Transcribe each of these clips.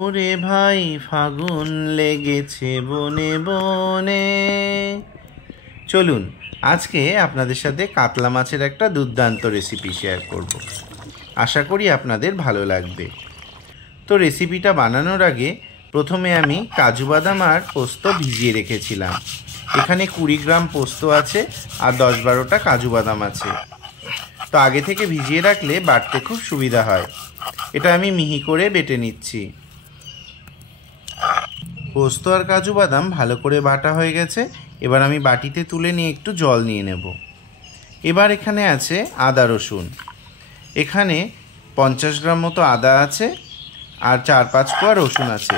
ওরে ভাই ফাগুন লেগেছে বনে বনে। চলুন আজকে আপনাদের সাথে কাতলা মাছের একটা দুর্দান্ত রেসিপি শেয়ার করব। আশা করি আপনাদের ভালো লাগবে। তো রেসিপিটা বানানোর আগে প্রথমে আমি কাজু বাদাম আর পোস্ত ভিজিয়ে রেখেছিলাম। এখানে 20 গ্রাম পোস্ত আছে আর 10-12টা কাজু বাদাম আছে। তো আগে থেকে ভিজিয়ে রাখলে বাটতে খুব সুবিধা হয়। এটা আমি মিহি করে বেটে নিচ্ছি। পোস্ত আর কাজু বাদাম ভালো করে বাটা হয়ে গেছে। এবার আমি বাটিতে তুলে নিয়ে একটু জল নিয়ে নেব। এবার এখানে আছে আদা রসুন। এখানে 50 গ্রাম মতো আদা আছে আর 4-5 কোয়া রসুন আছে।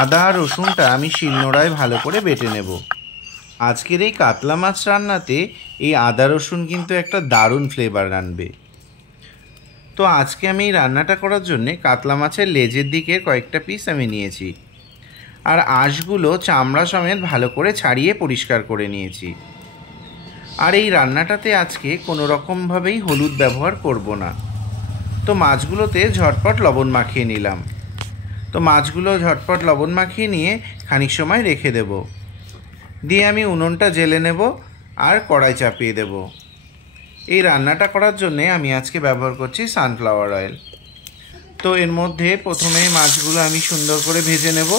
আদা আর রসুনটা আমি শিলনোড়ায় ভালো করে বেটে নেব। আজকের এই কাতলা মাছ রান্নাতে এই আদা রসুন কিন্তু একটা দারুণ ফ্লেভার আনবে। তো আজকে আমি এই রান্নাটা করার জন্যে কাতলা মাছের লেজের দিকের কয়েকটা পিস আমি নিয়েছি আর আঁশগুলো চামড়া সমেত ভালো করে ছাড়িয়ে পরিষ্কার করে নিয়েছি। আর এই রান্নাটাতে আজকে কোনো রকমভাবেই হলুদ ব্যবহার করব না। তো মাছগুলোতে ঝটপট লবণ মাখিয়ে নিলাম। তো মাছগুলো ঝটপট লবণ মাখিয়ে নিয়ে খানিক সময় রেখে দেব। দিয়ে আমি উনুনটা জ্বেলে নেব আর কড়াই চাপিয়ে দেব। এই রান্নাটা করার জন্যে আমি আজকে ব্যবহার করছি সানফ্লাওয়ার অয়েল। তো এর মধ্যে প্রথমে মাছগুলো আমি সুন্দর করে ভেজে নেব।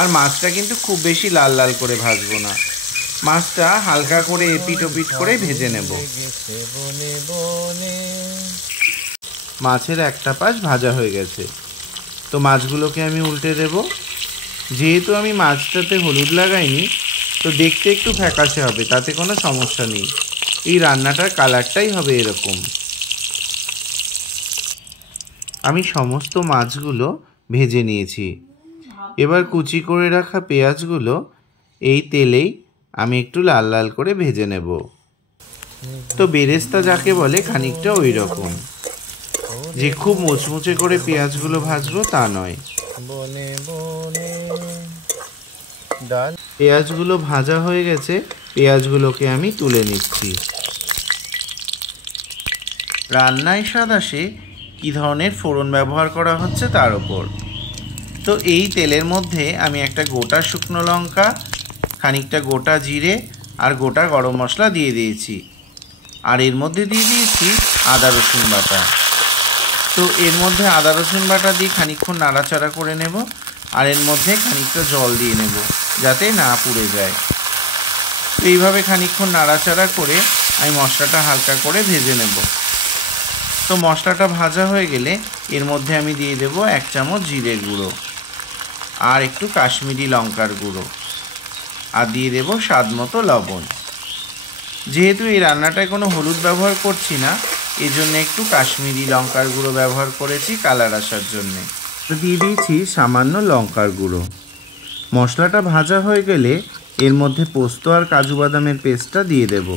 আর মাছটা কিন্তু খুব বেশি লাল লাল করে ভাজবো না, মাছটা হালকা করে এপিট ওপিট করে ভেজে নেব। মাছের একটা পাশ ভাজা হয়ে গেছে। তো মাছগুলোকে আমি উল্টে দেব। যেহেতু আমি মাছটাতে হলুদ লাগাইনি, তো দেখতে একটু ফ্যাকাশে হবে, তাতে কোনো সমস্যা নেই। এই রান্নাটার কালারটাই হবে এরকম। আমি সমস্ত মাছগুলো ভেজে নিয়েছি। এবার কুচি করে রাখা পেঁয়াজগুলো এই তেলেই আমি একটু লাল লাল করে ভেজে নেব। তো বেরেস্তা যাকে বলে খানিকটা ওই রকম, যে খুব মুচমুচে করে পেঁয়াজগুলো ভাজবো তা নয়। পেঁয়াজগুলো ভাজা হয়ে গেছে, পেঁয়াজগুলোকে আমি তুলে নিচ্ছি। রান্নায় স্বাদ আসে কী ধরনের ফোড়ন ব্যবহার করা হচ্ছে তার ওপর। তো এই তেলের মধ্যে আমি একটা গোটা শুকনো লঙ্কা, খানিকটা গোটা জিরে আর গোটা গরম মশলা দিয়ে দিয়েছি। আর এর মধ্যে দিয়ে দিয়েছি আদা রসুন বাটা। তো এর মধ্যে আদা রসুন বাটা দিয়ে খানিকক্ষণ নাড়াচাড়া করে নেব। আর এর মধ্যে খানিকটা জল দিয়ে নেব যাতে না পুড়ে যায়। তো এইভাবে খানিকক্ষণ নাড়াচাড়া করে আমি মশলাটা হালকা করে ভেজে নেব। তো মশলাটা ভাজা হয়ে গেলে এর মধ্যে আমি দিয়ে দেব 1 চামচ জিরের গুঁড়ো আর একটু কাশ্মীরি লঙ্কার গুঁড়ো আর দিয়ে দেব স্বাদ মতো লবণ। যেহেতু এই রান্নাটায় কোনো হলুদ ব্যবহার করছি না, এই জন্য একটু কাশ্মীরি লঙ্কার গুঁড়ো ব্যবহার করেছি কালার আসার জন্যে। তো দিয়ে দিয়েছি সামান্য লঙ্কার গুঁড়ো। মশলাটা ভাজা হয়ে গেলে এর মধ্যে পোস্ত আর কাজু বাদামের পেস্টটা দিয়ে দেব।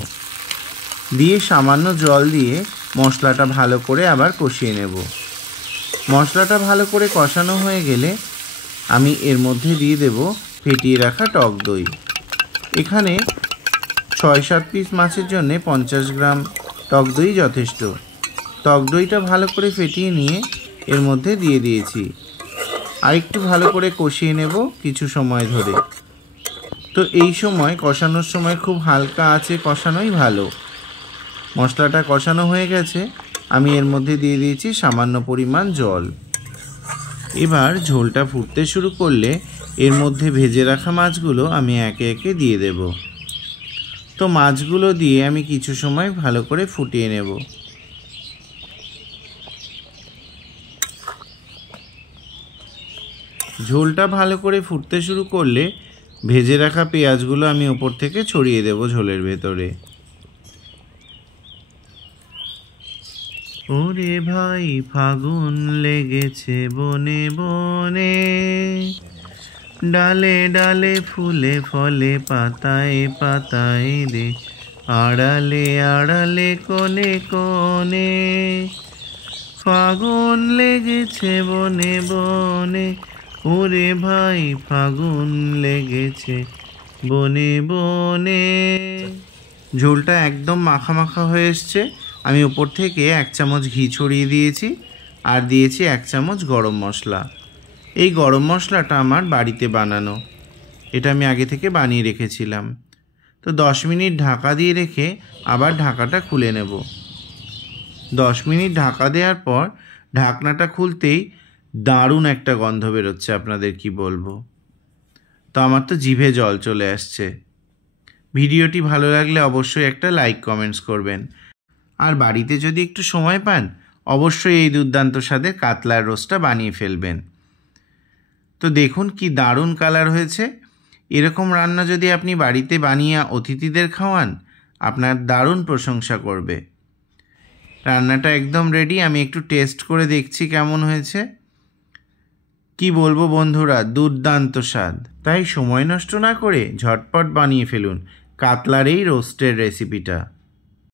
দিয়ে সামান্য জল দিয়ে মশলাটা ভালো করে আবার কষিয়ে নেব। মশলাটা ভালো করে কষানো হয়ে গেলে আমি এর মধ্যে দিয়ে দেব ফেটিয়ে রাখা টক দই। এখানে 6-7 পিস মাছের জন্য 50 গ্রাম টক দই যথেষ্ট। টক দইটা ভালো করে ফেটিয়ে নিয়ে এর মধ্যে দিয়ে দিয়েছি আর একটু ভালো করে কষিয়ে নেব কিছু সময় ধরে। তো এই সময় কষানোর সময় খুব হালকা আঁচে কষানোই ভালো। মশলাটা কষানো হয়ে গেছে, আমি এর মধ্যে দিয়ে দিয়েছি সামান্য পরিমাণ জল। এবার ঝোলটা ফুটতে শুরু করলে এর মধ্যে ভেজে রাখা মাছগুলো আমি একে একে দিয়ে দেব। তো মাছগুলো দিয়ে আমি কিছু সময় ভালো করে ফুটিয়ে নেব। ঝোলটা ভালো করে ফুটতে শুরু করলে ভেজে রাখা পেঁয়াজগুলো আমি ওপর থেকে ছড়িয়ে দেব ঝোলের ভেতরে। ওরে ভাই ফাগুন লেগেছে বনে বনে, ডালে ডালে ফুলে ফলে পাতায় পাতায় রে, আড়ালে আড়ালে কোণে কোণে, ফাগুন লেগেছে বনে বনে, ওরে ভাই ফাগুন লেগেছে বনে বনে। ঝোলটা একদম মাখা মাখা হয়ে এসছে। আমি উপর থেকে 1 চামচ ঘি ছড়িয়ে দিয়েছি আর দিয়েছি 1 চামচ গরম মশলা। এই গরম মশলাটা আমার বাড়িতে বানানো, এটা আমি আগে থেকে বানিয়ে রেখেছিলাম। তো 10 মিনিট ঢাকা দিয়ে রেখে আবার ঢাকাটা খুলে নেব। 10 মিনিট ঢাকা দেওয়ার পর ঢাকনাটা খুলতেই দারুণ একটা গন্ধ বেরোচ্ছে, আপনাদের কি বলবো। তো আমার তো জিভে জল চলে আসছে। ভিডিওটি ভালো লাগলে অবশ্যই একটা লাইক কমেন্টস করবেন, আর বাড়িতে যদি একটু সময় পান অবশ্যই এই দুর্দান্ত স্বাদের কাতলার রোস্টটা বানিয়ে ফেলবেন। তো দেখুন কি দারুণ কালার হয়েছে। এরকম রান্না যদি আপনি বাড়িতে বানিয়ে অতিথিদের খাওয়ান, আপনার দারুণ প্রশংসা করবে। রান্নাটা একদম রেডি, আমি একটু টেস্ট করে দেখছি কেমন হয়েছে। কি বলবো বন্ধুরা, দুর্দান্ত স্বাদ। তাই সময় নষ্ট না করে ঝটপট বানিয়ে ফেলুন কাতলার এই রোস্টের রেসিপিটা।